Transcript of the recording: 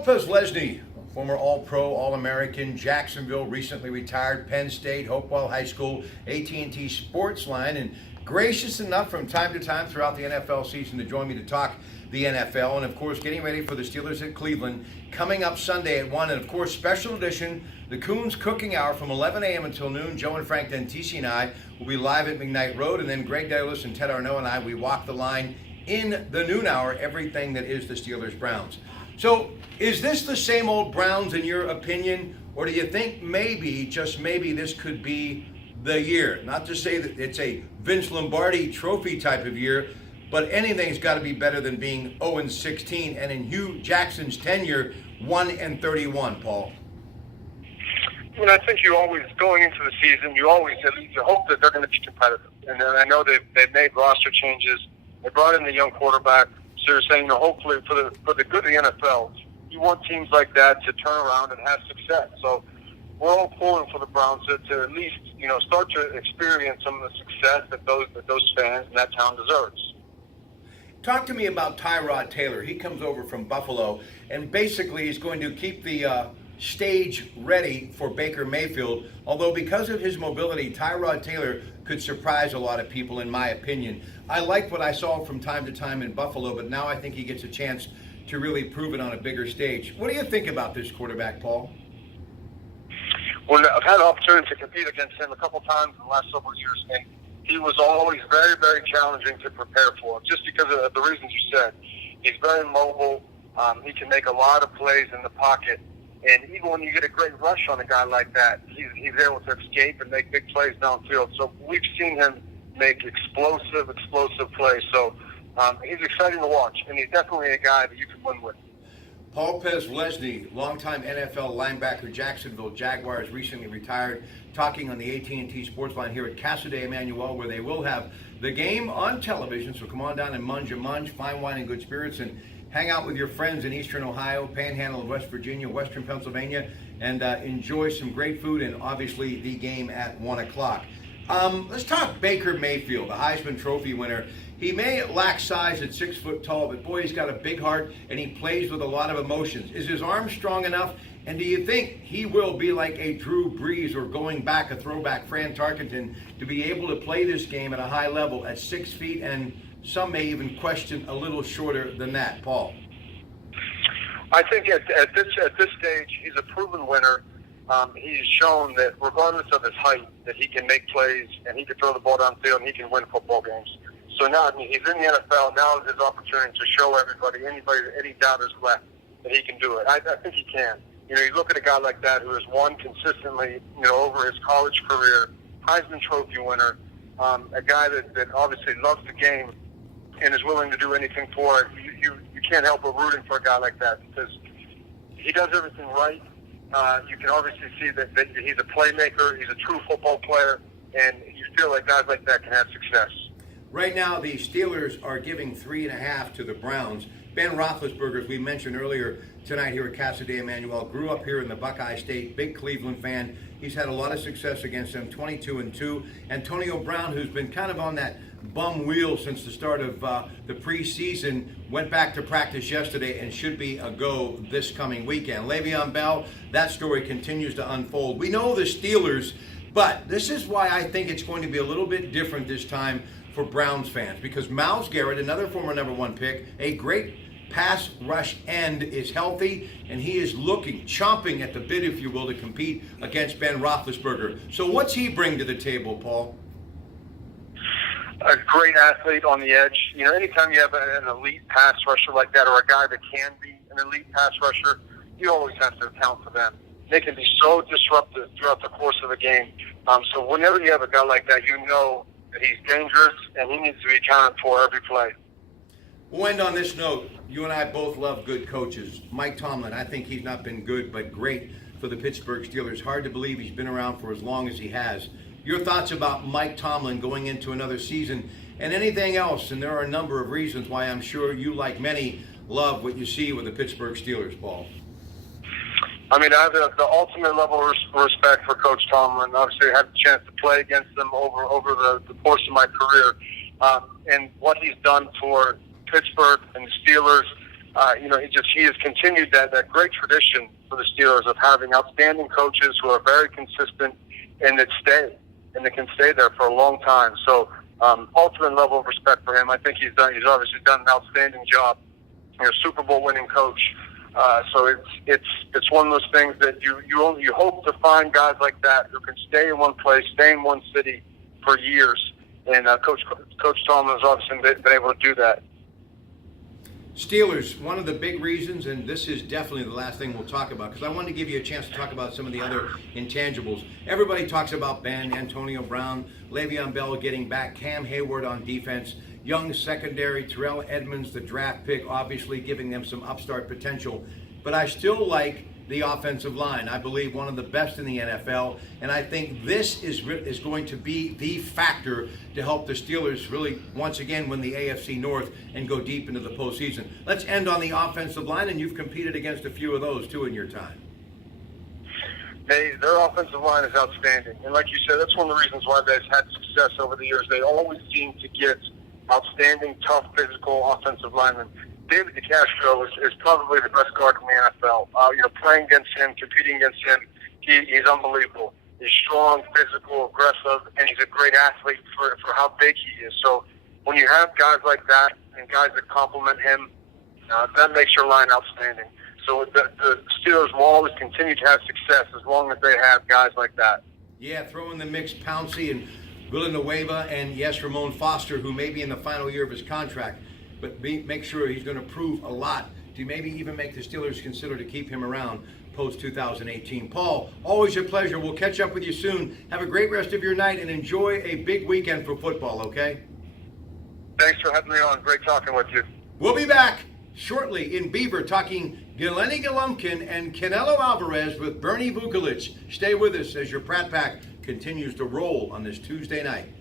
Posluzany, former All-Pro, All-American, Jacksonville, recently retired, Penn State, Hopewell High School, AT&T Sports Line, and gracious enough from time to time throughout the NFL season to join me to talk the NFL, and of course getting ready for the Steelers at Cleveland, coming up Sunday at 1, and of course special edition, the Coons Cooking Hour from 11 a.m. until noon. Joe and Frank Dentisi and I will be live at McKnight Road, and then Greg Douglas and Ted Arnaud and I, we walk the line in the noon hour, everything that is the Steelers-Browns. So, is this the same old Browns in your opinion, or do you think maybe, just maybe, this could be the year? Not to say that it's a Vince Lombardi trophy type of year, but anything's got to be better than being 0-16, and in Hugh Jackson's tenure, 1-31, Paul. I think you always, going into the season, you hope that they're going to be competitive. And then I know they've made roster changes. They brought in the young quarterback. So you're saying, hopefully for the good of the NFL, you want teams like that to turn around and have success. So we're all pulling for the Browns to at least, start to experience some of the success that those fans in that town deserves. Talk to me about Tyrod Taylor. He comes over from Buffalo, and basically he's going to keep the stage ready for Baker Mayfield, although because of his mobility, Tyrod Taylor could surprise a lot of people, in my opinion. I liked what I saw from time to time in Buffalo, but now I think he gets a chance to really prove it on a bigger stage. What do you think about this quarterback, Paul? Well, I've had the opportunity to compete against him a couple times in the last several years, and he was always very, very challenging to prepare for, just because of the reasons you said. He's very mobile. He can make a lot of plays in the pocket. And even when you get a great rush on a guy like that, he's able to escape and make big plays downfield. So we've seen him make explosive plays. So he's exciting to watch, and he's definitely a guy that you can win with. Paul Posluzany, longtime NFL linebacker, Jacksonville Jaguars, recently retired, talking on the AT&T Sports Line here at Casa de Emmanuel, where they will have the game on television. So come on down and munge, fine wine and good spirits, and hang out with your friends in Eastern Ohio, Panhandle of West Virginia, Western Pennsylvania, and enjoy some great food and obviously the game at 1 o'clock. Let's talk Baker Mayfield, the Heisman Trophy winner. He may lack size at 6 foot tall, but boy, he's got a big heart and he plays with a lot of emotions. Is his arm strong enough? And do you think he will be like a Drew Brees, or going back a throwback, Fran Tarkenton, to be able to play this game at a high level at 6 feet, and some may even question a little shorter than that, Paul? I think at this stage, he's a proven winner. He's shown that regardless of his height, that he can make plays and he can throw the ball downfield and he can win football games. So now, he's in the NFL. Now is his opportunity to show any doubters left, that he can do it. I think he can. You look at a guy like that who has won consistently, over his college career, Heisman Trophy winner, a guy that obviously loves the game and is willing to do anything for it. You can't help but rooting for a guy like that, because he does everything right. You can obviously see that he's a playmaker, he's a true football player, and you feel like guys like that can have success. Right now, the Steelers are giving 3.5 to the Browns. Ben Roethlisberger, as we mentioned earlier tonight here at Casa de Emmanuel, grew up here in the Buckeye State, big Cleveland fan. He's had a lot of success against them, 22-2. Antonio Brown, who's been kind of on that bum wheel since the start of the preseason, went back to practice yesterday and should be a go this coming weekend. Le'Veon Bell, that story continues to unfold. We know the Steelers, but this is why I think it's going to be a little bit different this time for Browns fans, because Myles Garrett, another former number 1 pick, a great pass rush end, is healthy, and he is chomping at the bit, if you will, to compete against Ben Roethlisberger. So what's he bring to the table, Paul? A great athlete on the edge. Anytime you have an elite pass rusher like that, or a guy that can be an elite pass rusher, you always have to account for them. They can be so disruptive throughout the course of the game. So whenever you have a guy like that, you know that he's dangerous and he needs to be accounted for every play. We'll end on this note. You and I both love good coaches. Mike Tomlin, I think he's not been good, but great for the Pittsburgh Steelers. Hard to believe he's been around for as long as he has. Your thoughts about Mike Tomlin going into another season and anything else? And there are a number of reasons why I'm sure you, like many, love what you see with the Pittsburgh Steelers, Paul. I have the ultimate level of respect for Coach Tomlin. Obviously, I had the chance to play against him over the course of my career. And what he's done for Pittsburgh and the Steelers, He has continued that great tradition for the Steelers of having outstanding coaches who are very consistent and that can stay there for a long time. So ultimate level of respect for him. I think he's obviously done an outstanding job. You're a Super Bowl winning coach. So it's one of those things that you hope to find guys like that who can stay in one place, stay in one city for years. And Coach Tomlin has obviously been able to do that. Steelers, one of the big reasons, and this is definitely the last thing we'll talk about, because I wanted to give you a chance to talk about some of the other intangibles. Everybody talks about Ben, Antonio Brown, Le'Veon Bell getting back, Cam Hayward on defense, young secondary, Terrell Edmonds, the draft pick, obviously giving them some upstart potential. But I still like the offensive line. I believe one of the best in the NFL, and I think this is going to be the factor to help the Steelers really once again win the AFC North and go deep into the postseason. Let's end on the offensive line, and you've competed against a few of those too in your time. Their offensive line is outstanding, and like you said, that's one of the reasons why they've had success over the years. They always seem to get outstanding, tough, physical offensive linemen. David DeCastro is probably the best guard in the NFL. Playing against him, competing against him, he's unbelievable. He's strong, physical, aggressive, and he's a great athlete for how big he is. So when you have guys like that and guys that complement him, that makes your line outstanding. So the Steelers will always continue to have success as long as they have guys like that. Yeah, throw in the mix Pouncey and Villanueva and, yes, Ramon Foster, who may be in the final year of his contract. But make sure he's going to prove a lot to maybe even make the Steelers consider to keep him around post-2018. Paul, always a pleasure. We'll catch up with you soon. Have a great rest of your night and enjoy a big weekend for football, okay? Thanks for having me on. Great talking with you. We'll be back shortly in Beaver talking Glennie Golovkin and Canelo Alvarez with Bernie Vukovic. Stay with us as your Pratt Pack continues to roll on this Tuesday night.